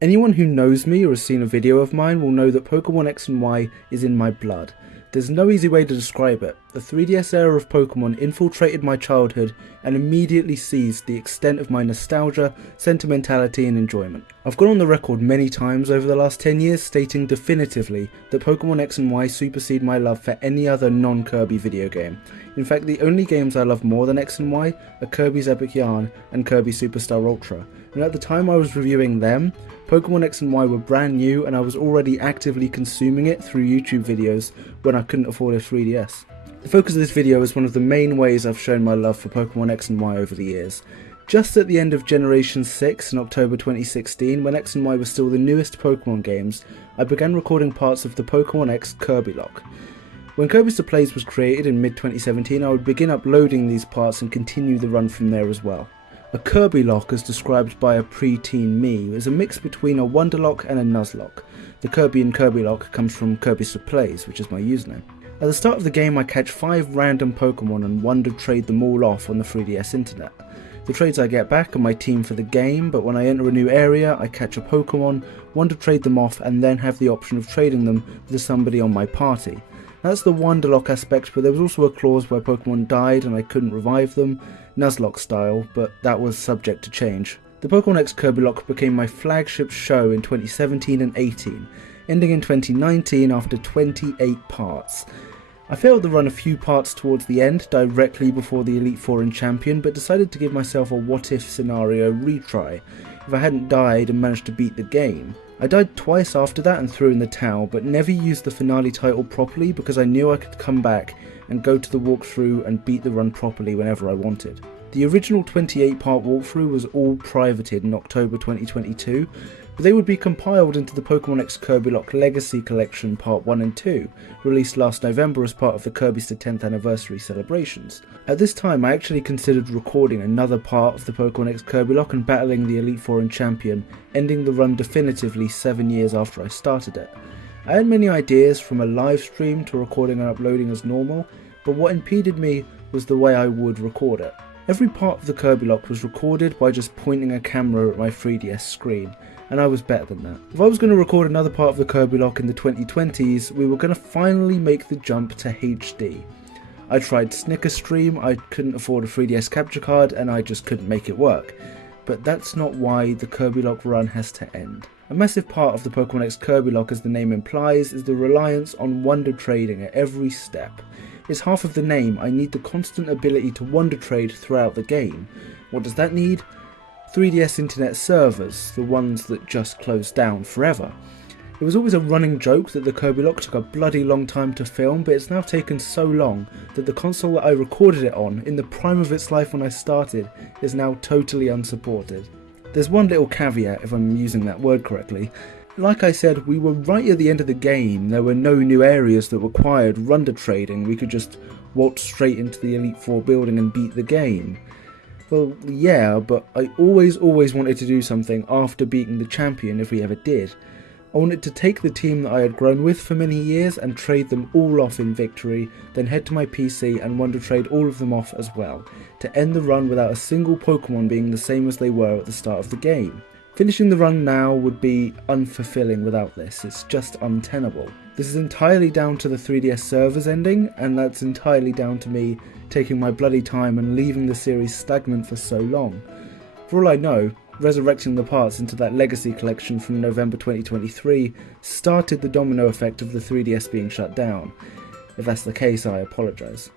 Anyone who knows me or has seen a video of mine will know that Pokemon X and Y is in my blood. There's no easy way to describe it. The 3DS era of Pokemon infiltrated my childhood and immediately seized the extent of my nostalgia, sentimentality and enjoyment. I've gone on the record many times over the last 10 years stating definitively that Pokemon X and Y supersede my love for any other non-Kirby video game. In fact, the only games I love more than X and Y are Kirby's Epic Yarn and Kirby Superstar Ultra, and at the time I was reviewing them, Pokemon X and Y were brand new and I was already actively consuming it through YouTube videos when I couldn't afford a 3DS. The focus of this video is one of the main ways I've shown my love for Pokemon X and Y over the years. Just at the end of Generation 6 in October 2016, when X and Y were still the newest Pokemon games, I began recording parts of the Pokemon X Kirbylocke. When Kirbyster Plays was created in mid-2017, I would begin uploading these parts and continue the run from there as well. A Kirbylocke, as described by a pre-teen me, is a mix between a Wonderlock and a Nuzlocke. The Kirby in Kirbylocke comes from Kirbyster Plays, which is my username. At the start of the game I catch 5 random Pokemon and wonder trade them all off on the 3DS internet. The trades I get back are my team for the game, but when I enter a new area I catch a Pokemon, wonder trade them off and then have the option of trading them with somebody on my party. That's the Wonderlock aspect, but there was also a clause where Pokemon died and I couldn't revive them, Nuzlocke style, but that was subject to change. The Pokemon X Kirbylocke became my flagship show in 2017 and 18, ending in 2019 after 28 parts. I failed to run a few parts towards the end, directly before the Elite Four and Champion, but decided to give myself a what-if scenario retry, if I hadn't died and managed to beat the game. I died twice after that and threw in the towel, but never used the finale title properly because I knew I could come back and go to the walkthrough and beat the run properly whenever I wanted. The original 28 part walkthrough was all privated in October 2022, but they would be compiled into the Pokemon X Kirbylocke Legacy Collection Part 1 and 2, released last November as part of the Kirbyster 10th Anniversary celebrations. At this time I actually considered recording another part of the Pokemon X Kirbylocke and battling the Elite Four and Champion, ending the run definitively 7 years after I started it. I had many ideas, from a live stream to recording and uploading as normal, but what impeded me was the way I would record it. Every part of the Kirbylocke was recorded by just pointing a camera at my 3DS screen, and I was better than that. If I was going to record another part of the Kirbylocke in the 2020s, we were going to finally make the jump to HD. I tried Snicker Stream, I couldn't afford a 3DS capture card, and I just couldn't make it work. But that's not why the Kirbylocke run has to end. A massive part of the Pokemon X Kirbylocke, as the name implies, is the reliance on wonder trading at every step. It's half of the name. I need the constant ability to wonder trade throughout the game. What does that need? 3DS internet servers, the ones that just closed down forever. It was always a running joke that the Kirbylocke took a bloody long time to film, but it's now taken so long that the console that I recorded it on, in the prime of its life when I started, is now totally unsupported. There's one little caveat, if I'm using that word correctly. Like I said, we were right at the end of the game. There were no new areas that required wonder trading. We could just waltz straight into the Elite Four building and beat the game. Well, yeah, but I always wanted to do something after beating the champion, if we ever did. I wanted to take the team that I had grown with for many years and trade them all off in victory, then head to my PC and wonder trade all of them off as well, to end the run without a single Pokemon being the same as they were at the start of the game. Finishing the run now would be unfulfilling without this. It's just untenable. This is entirely down to the 3DS servers ending, and that's entirely down to me taking my bloody time and leaving the series stagnant for so long. For all I know, resurrecting the parts into that Legacy collection from November 2023 started the domino effect of the 3DS being shut down. If that's the case, I apologise.